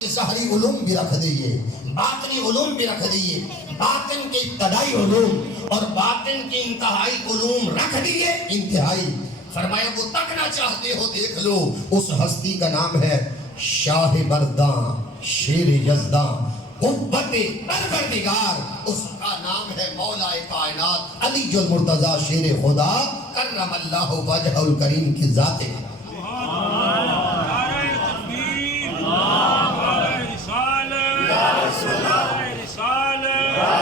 ظاہری علوم بھی رکھ دیئے، باطنی علوم بھی رکھ دیئے، باطن کے ابتدائی علوم اور باطن کے انتہائی علوم رکھ دیئے انتہائی۔ فرمایا وہ تکنا چاہتے ہو دیکھ لو، اس ہستی کا نام ہے شاہ برداں شیر یزداں قوت پروردگار، اس کا نام ہے مولا کائنات علی المرتضیٰ شیر خدا کرم اللہ وجہ الکریم کی ذات ہے۔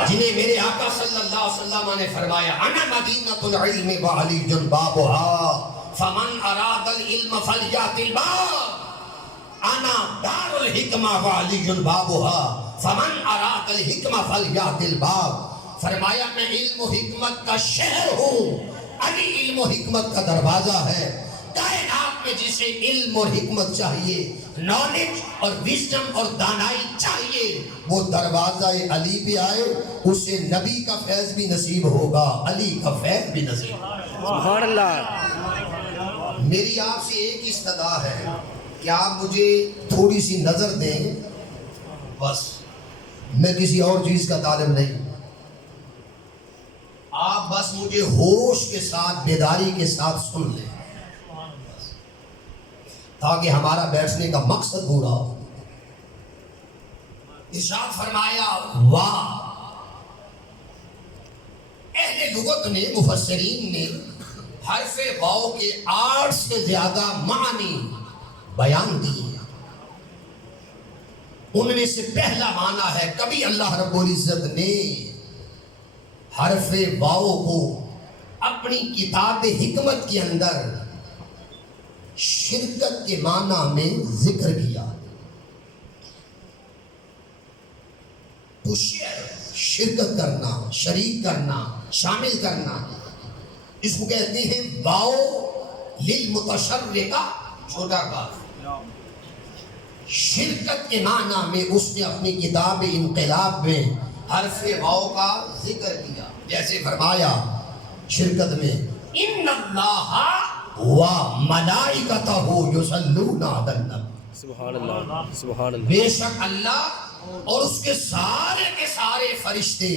جنہیں میرے آقا صلی اللہ علیہ وسلم نے فرمایا انا مدینۃ العلم وعلی بابها فمن اراد العلم فلیات الباب، انا دار الحکمہ وعلی بابها فمن اراد الحکمہ فلیات الباب۔ فرمایا میں علم و حکمت کا شہر ہوں، علی علم و حکمت کا دروازہ ہے۔ کائنات میں جسے علم اور حکمت چاہیے، نالج اور وزڈم اور دانائی چاہیے، وہ دروازہ علی پہ آئے، اسے نبی کا فیض بھی نصیب ہوگا، علی کا فیض بھی نصیب ہوگا۔ سبحان اللہ۔ میری آپ سے ایک استدا ہے کہ آپ مجھے تھوڑی سی نظر دیں، بس میں کسی اور چیز کا طالب نہیں، آپ بس مجھے ہوش کے ساتھ بیداری کے ساتھ سن لیں تاکہ ہمارا بیٹھنے کا مقصد پورا ہو۔ ارشاد فرمایا واہ، اہل لغت نے مفسرین نے حرف واو کے 8 سے زیادہ معنی بیان دیے۔ ان میں سے پہلا معنی ہے کبھی اللہ رب العزت نے حرف واو کو اپنی کتاب حکمت کے اندر شرکت کے معنی میں ذکر کیا تو شرکت کرنا، شریک کرنا، شامل کرنا، اس کو کہتے ہیں واو للمتشرکہ چھوٹا کاف۔ شرکت کے معنی میں اس نے اپنی کتاب انقلاب میں حرف واو کا ذکر کیا، جیسے فرمایا شرکت میں ان اللہ وَمَلَائِكَتَهُ يُصَلُّونَ عَلَى النَّبِيِّ، سبحان اللہ، سبحان اللہ۔ بے شک اللہ اور اس کے سارے فرشتے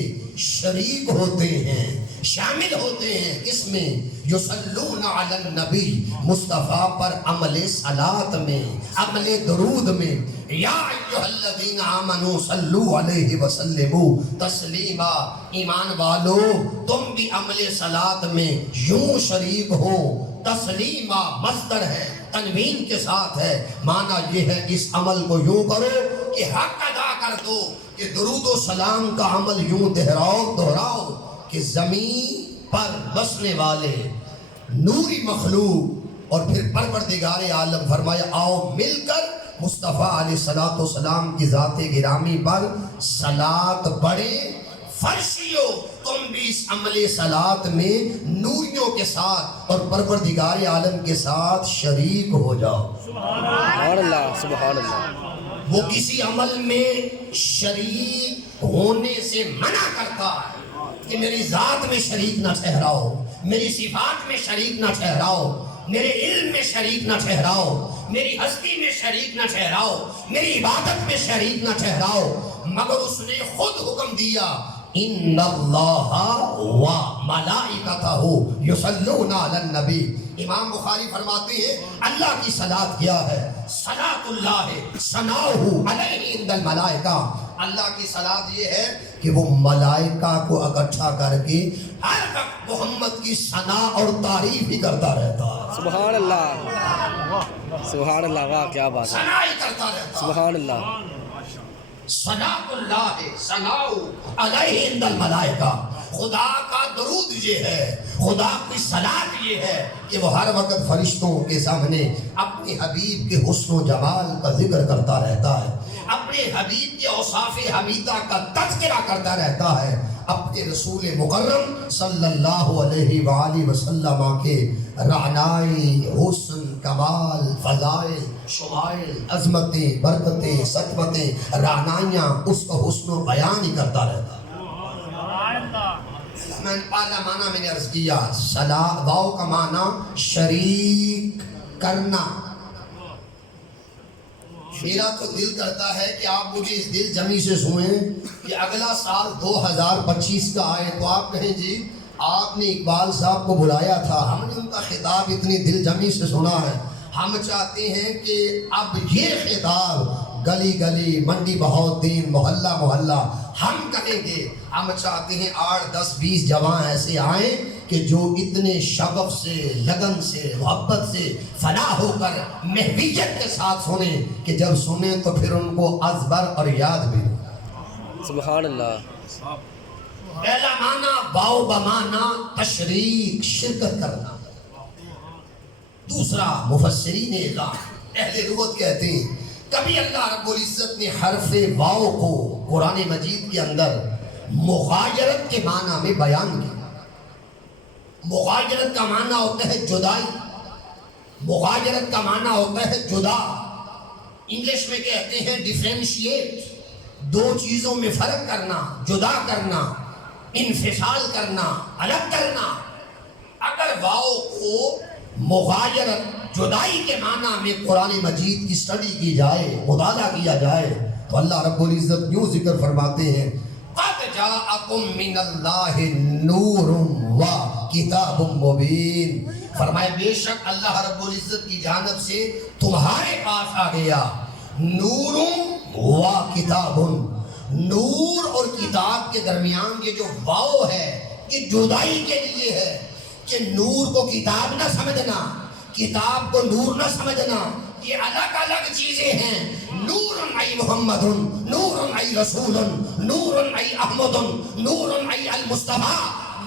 شریک ہوتے ہیں، شامل ہوتے ہیں کس میں؟ یصلون علی النبی، مصطفیٰ پر عمل صلاۃ میں، عمل درود میں۔ یا ایھا الذین آمنوا صلوا علیہ وسلموا تسلیما، ایمان والو تم بھی عمل صلاۃ میں یوں شریک ہو۔ تسلیما مصدر ہے، تنوین کے ساتھ ہے، معنی یہ ہے اس عمل کو یوں کرو کہ حق ادا کر دو، کہ درود و سلام کا عمل یوں دہراؤ کہ زمین پر بسنے والے نوری مخلوق اور پھر پروردگار عالم فرمایا آؤ مل کر مصطفیٰ علیہ السلام کی ذات گرامی پر صلاۃ پڑھیں۔ فرشیو تم بھی اس عمل صلاۃ میں نوریوں کے ساتھ اور پروردگار عالم کے ساتھ شریک ہو جاؤ۔ سبحان اللہ، سبحان اللہ۔ وہ کسی عمل میں شریک ہونے سے منع کرتا ہے کہ میری ذات میں شریک نہ ٹھہراؤ، میری صفات میں شریک نہ ٹھہراؤ، میرے علم میں شریک نہ ٹھہراؤ، میری ہستی میں شریک نہ ٹھہراؤ، میری عبادت میں شریک نہ ٹھہراؤ، مگر اس نے خود حکم دیا ان اللہ وملائکتہ یصلون علی النبی۔ امام بخاری فرماتے ہیں اللہ کی صلاۃ کیا ہے؟ صلاۃ اللہ ثناؤہ علیہ عند الملائکہ، اللہ کی صلاۃ یہ ہے کہ وہ ملائکہ کو اکٹھا کر کے ہر وقت محمد کی ثنا اور تعریف ہی کرتا رہتا ہے۔ سبحان اللہ، سبحان اللہ، واہ کیا بات ہے، ثنا ہی کرتا رہتا ہے۔ سبحان اللہ۔ صلاۃ اللہ ثناؤ علیہ عند الملائکہ، خدا کا درود یہ ہے، خدا کی صلاۃ یہ ہے کہ وہ ہر وقت فرشتوں کے سامنے اپنے حبیب کے حسن و جمال کا ذکر کرتا رہتا ہے، اپنے حبیب کے اوصاف حمیدہ کا تذکرہ کرتا رہتا ہے، اپنے رسول مکرم صلی اللہ علیہ وآلہ وسلم کے رعنائی، حسن، کمال، فضائل، شمائل، عظمتیں، برکتیں، سطوتیں، رعنائیاں، اس کا حسن و بیان ہی کرتا رہتا ہے۔ میں پہلا معنی میں نے عرض کیا واو کا معنی شریک کرنا، میرا تو دل کرتا ہے کہ آپ مجھے اس دل جمی سے سنیں کہ اگلا سال 2025 کا آئے تو آپ کہیں جی آپ نے اقبال صاحب کو بلایا تھا، ہم نے ان کا خطاب اتنی دل جمی سے سنا ہے، ہم چاہتے ہیں کہ اب یہ خطاب گلی گلی، منڈی بہاؤالدین، محلہ محلہ ہم کہیں گے۔ ہم چاہتے ہیں 8 10 20 جوان ایسے آئیں کہ جو اتنے شغف سے، لگن سے، محبت سے فنا ہو کر محویت کے ساتھ سنیں کہ جب سنیں تو پھر ان کو ازبر اور یاد بھی ہو۔ سبحان اللہ۔ پہلا معنی واو بمانا تشریک، شرکت کرنا۔ دوسرا مفسرین اہل لغت کہتے ہیں کبھی اللہ رب العزت نے حرف واو کو قرآن مجید کے اندر مغایرت کے معنی میں بیان کیا۔ مغایرت کا معنی ہوتا ہے جدائی، مغایرت کا معنی ہوتا ہے جدا، انگلش میں کہتے ہیں ڈیفرینشیٹ، دو چیزوں میں فرق کرنا، جدا کرنا، انفصال کرنا، الگ کرنا۔ اگر واو کو مغایرت، جدائی کے معنی میں قرآن مجید کی اسٹڈی کی جائے، مطالعہ کیا جائے تو اللہ رب العزت یوں ذکر فرماتے ہیں قَدْ جَاءَكُم مِّنَ اللَّهِ نُورٌ وَكِتَابٌ مُّبِينٌ، فرمایا بے شک اللہ رب العزت کی جانب سے تمہارے پاس آ گیا نور و کتاب۔ نور اور کتاب کے درمیان یہ جو واو ہے یہ جدائی کے لیے ہے کہ نور کو کتاب نہ سمجھنا، کتاب کو نور نہ سمجھنا، یہ الگ الگ چیزیں ہیں۔ نور ای محمد، نور ای رسول، نور ای احمد، نور ای المصطفیٰ۔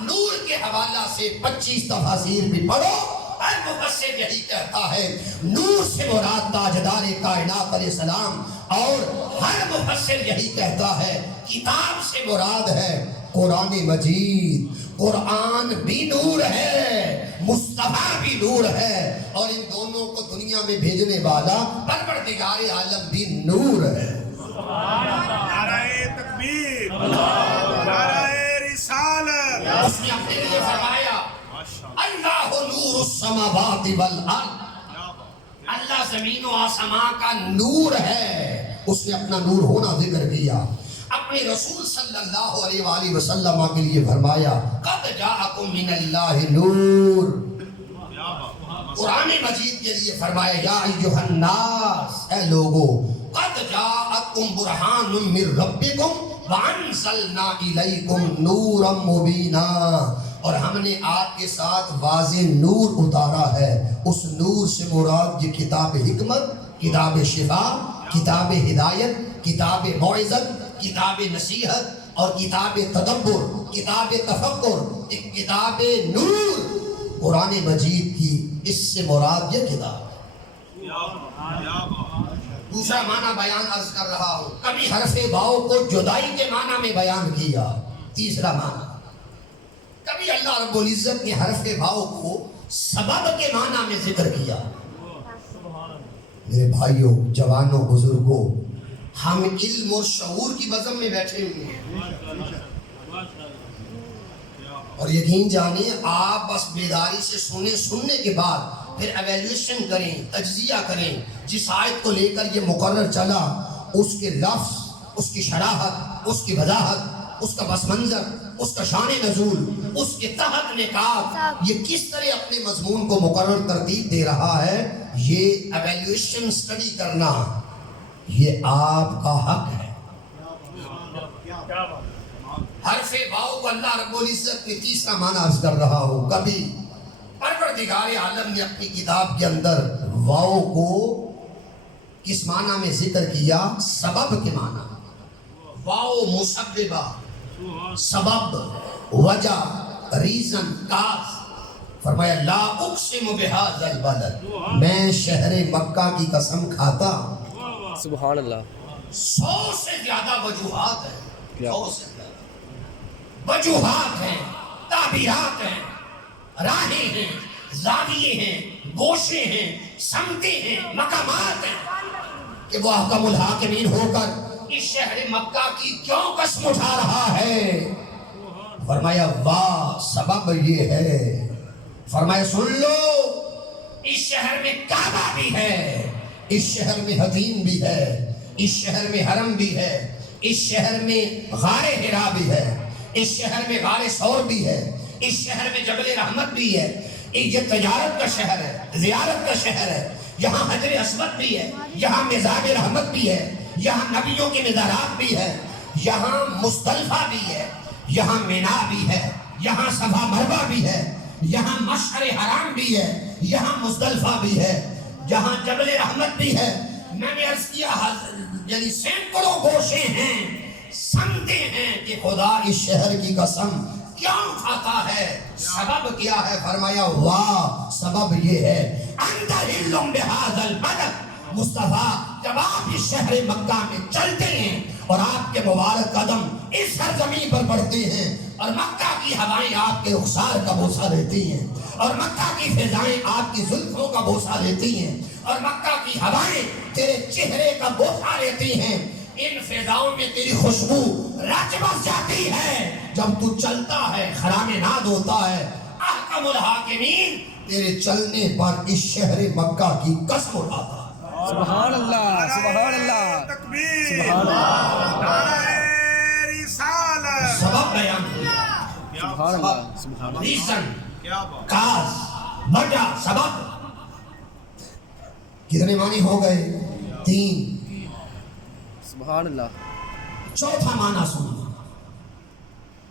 نور کے حوالہ سے 25 تفاسیر بھی پڑھو، ہر مفسر یہی کہتا ہے نور سے مراد تاجدار کائنات علیہ السلام، اور ہر مفسر یہی کہتا ہے کتاب سے مراد ہے قرآن مجید۔ قرآن بھی نور ہے، مصطفیٰ بھی نور ہے، اور ان دونوں کو دنیا میں بھیجنے والا پروردگار عالم بھی نور ہے۔ نعرہ تکبیر، نعرہ رسالت۔ اس نے اپنے لیے فرمایا اللہ نور السماوات والارض، اللہ زمین و آسمان کا نور ہے۔ اس نے اپنا نور ہونا ذکر کیا، اپنے رسول صلی اللہ علیہ وآلہ وسلم کے لیے فرمایا قد جاءکم من اللہ نور۔ قرآن مجید کے لیے فرمایا یا ایھا الناس، اے لوگو، قد جاءکم برہان من ربکم وانزلنا الیکم نورا مبینا، اور ہم نے آپ کے ساتھ واضح نور اتارا ہے۔ اس نور سے مراد یہ کتاب حکمت، کتاب شفا، کتاب ہدایت، کتاب موعظت، کتاب نصیحت اور کتاب تدبر، کتاب تفکر، ایک کتاب نور قرآن مجید کی، اس سے مراد یہ کتاب۔ دوسرا معنی بیان عرض کر رہا ہوں، کبھی حرف واو کو جدائی کے معنی میں بیان کیا۔ تیسرا معنی کبھی اللہ رب العزت نے حرف واو کو سبب کے معنی میں ذکر کیا۔ میرے بھائیوں، جوانوں، بزرگوں، ہم علم اور شعور کی بزم میں بیٹھے ہوئے ہیں، اور یقین جانیں آپ بس بیداری سے سننے کے بعد پھر ایویلیویشن کریں، تجزیہ کریں۔ جس آیت کو لے کر یہ مقرر چلا، اس کے لفظ، اس کی شراحت، اس کی وضاحت، اس کا پس منظر، اس کا شان نزول، اس کے تحت نکات، یہ کس طرح اپنے مضمون کو مقرر ترتیب دے رہا ہے، یہ ایویلیویشن اسٹڈی کرنا یہ آپ کا حق ہے۔ حرف واو کو اللہ رب العزت نے تیسرا معنی عرض کر رہا ہوں، کبھی پروردگار عالم نے اپنی کتاب کے اندر واو کو کس معنی میں ذکر کیا؟ سبب کے معنی۔ واو مسببہ، سبب، وجہ، ریزن، کاز۔ فرمایا لا اقسم بہذا البلد، میں شہر مکہ کی قسم کھاتا ہوں۔ سبحان اللہ۔ 100 سے زیادہ وجوہات ہیں، 100 سے زیادہ وجوہات ہیں، تعبیرات ہیں، راہیں ہیں، زاویے ہیں، گوشے ہیں، سمتیں ہیں، مقامات ہیں کہ وہ احکم الحاکمین ہو کر اس شہر مکہ کی کیوں قسم اٹھا رہا ہے؟ فرمایا واہ، سبب یہ ہے۔ فرمایا سن لو، اس شہر میں کعبہ بھی ہے، اس شہر میں حتیم بھی ہے، اس شہر میں حرم بھی ہے، اس شہر میں غار حرا بھی ہے، اس شہر میں غار ثور بھی ہے، اس شہر میں جبل رحمت بھی ہے۔ یہ تجارت کا شہر ہے، زیارت کا شہر ہے۔ یہاں حجر اسود بھی ہے، یہاں مزار رحمت بھی ہے، یہاں نبیوں کے مزارات بھی ہے، یہاں مزدلفہ بھی ہے، یہاں مینا بھی ہے، یہاں صفا مروا بھی ہے، یہاں مشعر حرام بھی ہے، یہاں مزدلفہ بھی ہے، جہاں جبل رحمت بھی ہے۔ میں نے عرض کیا یعنی سینکڑوں گوشے ہیں، سمجھتے ہیں کہ خدا اس شہر کی قسم کیوں کھاتا ہے، سبب کیا ہے؟ فرمایا واہ، سبب یہ ہے اندر علم بہذا البلد، مصطفیٰ جب آپ اس شہر مکہ میں چلتے ہیں اور آپ کے مبارک قدم اس سرزمین پر پڑتے ہیں اور مکہ کی ہوائیں آپ کے رخسار کا بوسہ لیتی ہیں اور مکہ کی فضائیں آپ کی زلفوں کا بوسہ لیتی ہیں اور مکہ کی ہوائیں تیرے چہرے کا بوسہ لیتی ہیں، ان فضاؤں میں تیری خوشبو رچ بس جاتی ہے۔ جب تو چلتا ہے خرام ناد ہوتا ہے، احکم الحاکمین تیرے چلنے پر اس شہر مکہ کی قسم اٹھاتا ہے۔ سبحان اللہ، سبحان اللہ، تکبیر، سبحان اللہ، نعرہ رسالت، سبب بیان کیا، سبحان اللہ، سبحان اللہ۔ ریزن، کیا بات، کاز، وجہ، سبب۔ کتنے معنی ہو گئے؟ 3۔ سبحان اللہ۔ چوتھا معنی سننا،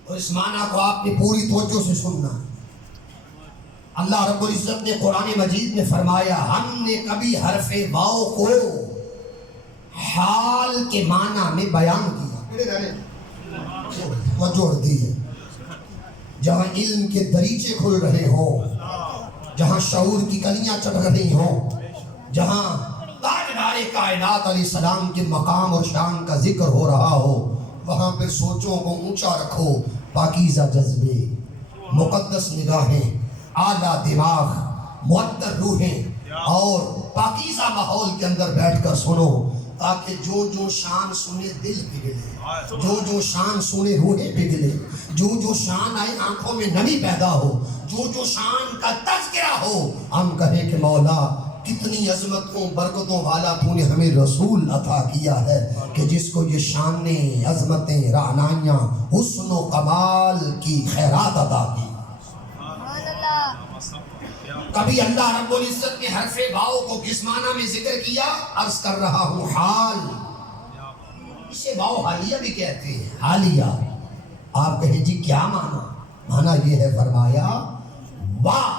اور اس معنی کو آپ نے پوری توجہ سے سننا۔ اللہ رب العزت نے قرآن مجید میں فرمایا ہم نے کبھی حرف واو کو حال کے معنی میں بیان کیا، توجہ دی ہے، جہاں علم کے دریچے کھل رہے ہوں، جہاں شعور کی کلیاں چڑھ رہی ہوں، جہاں تاجدار کائنات علیہ السلام کے مقام اور شان کا ذکر ہو رہا ہو، وہاں پہ سوچوں کو اونچا رکھو، پاکیزہ جذبے، مقدس نگاہیں، اعلیٰ دماغ، معطر روحیں اور پاکیزہ ماحول کے اندر بیٹھ کر سنو، تاکہ جو جو شان سنے دل پگھلے، جو جو شان سنے روحیں پگھلے، جو جو شان آئے آنکھوں میں نمی پیدا ہو، جو جو شان کا تذکرہ ہو، ہم کہیں کہ مولا کتنی عظمتوں برکتوں والا تو نے ہمیں رسول عطا کیا ہے کہ جس کو یہ شانیں، عظمتیں، رعنائیاں، حسن و کمال کی خیرات عطا کی۔ کبھی اللہ رب العزت نے حرف واو کو کس معنی میں ذکر کیا؟ عرض کر رہا ہوں حال، اسے واو حالیہ بھی کہتے ہیں، حالیہ۔ آپ کہیں جی کیا معنی؟ معنی یہ ہے، فرمایا واہ،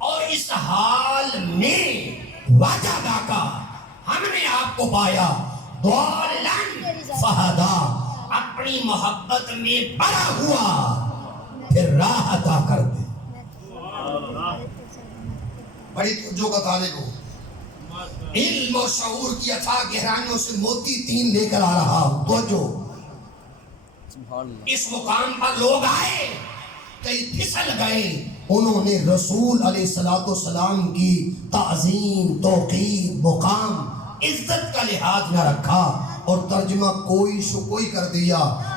اور اس حال میں وجدہ کا ہم نے آپ کو پایا، ضالن فہدا، اپنی محبت میں بڑا ہوا پھر راہ عطا کر دے۔ بڑی توجہ کا طالب ہو، علم اور شعور کی اتھاہ گہرائیوں سے موتی 3 لے کر آ رہا ہوں، توجہ۔ اس مقام پر لوگ آئے، کئی پھسل گئے، انہوں نے رسول علیہ السلام کی تعظیم، توقیر، مقام، عزت کا لحاظ نہ رکھا اور ترجمہ کوئی شو کوئی کر دیا۔